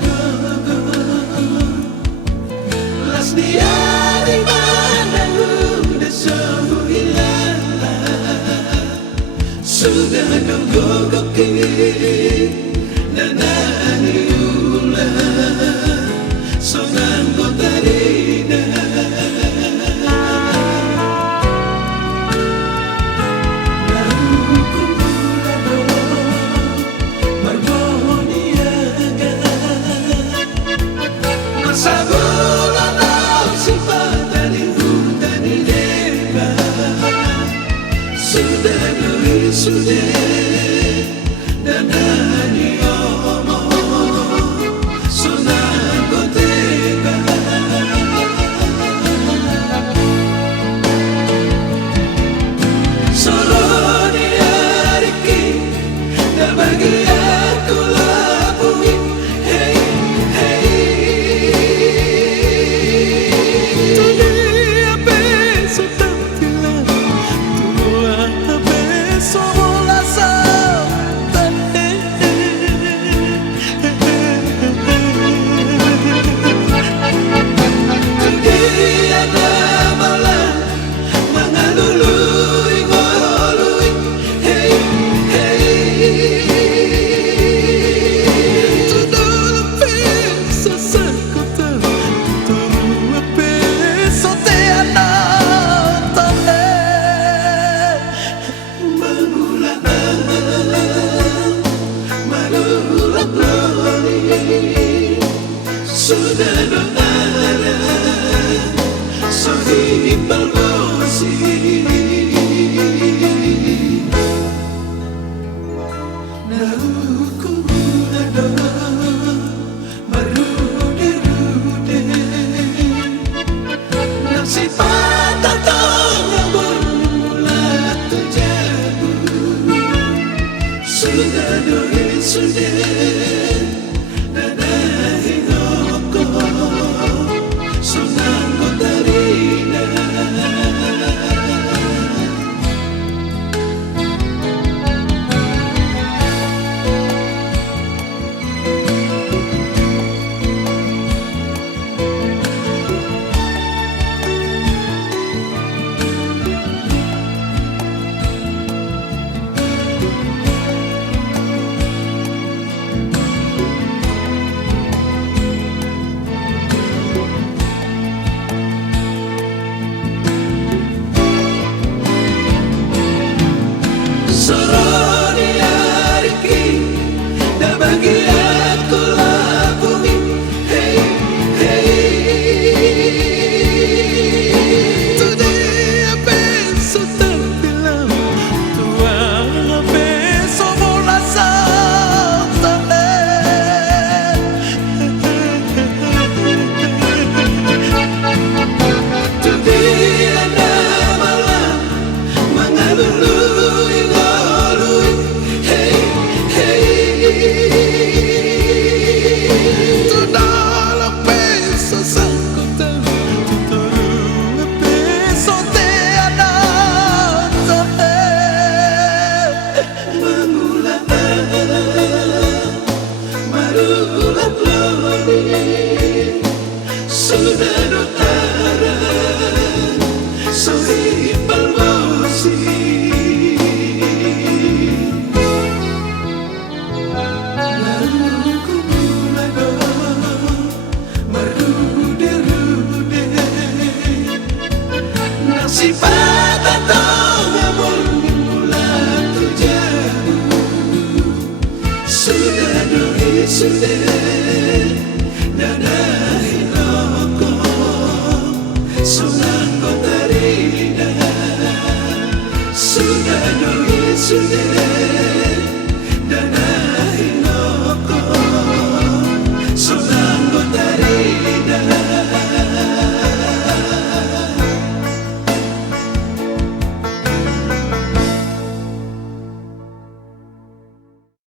gogo las dia di mana udah sembuh hilang. Sudah gogo kini nanani ulah sonang kotarina. Sudah dan hari omong sonang kotega solo di hariki dan bagi aku labui hey hey tadi apa sudah bilang tua besok sudah doa sohib balbosi nauku ada marude-rude nasi patah tanya bermula terjadi sudah doi sudah sudah doa sohib balbosi lalu ku mulado marude-rude nasi patah tanya mula terjadi sudah doi sudah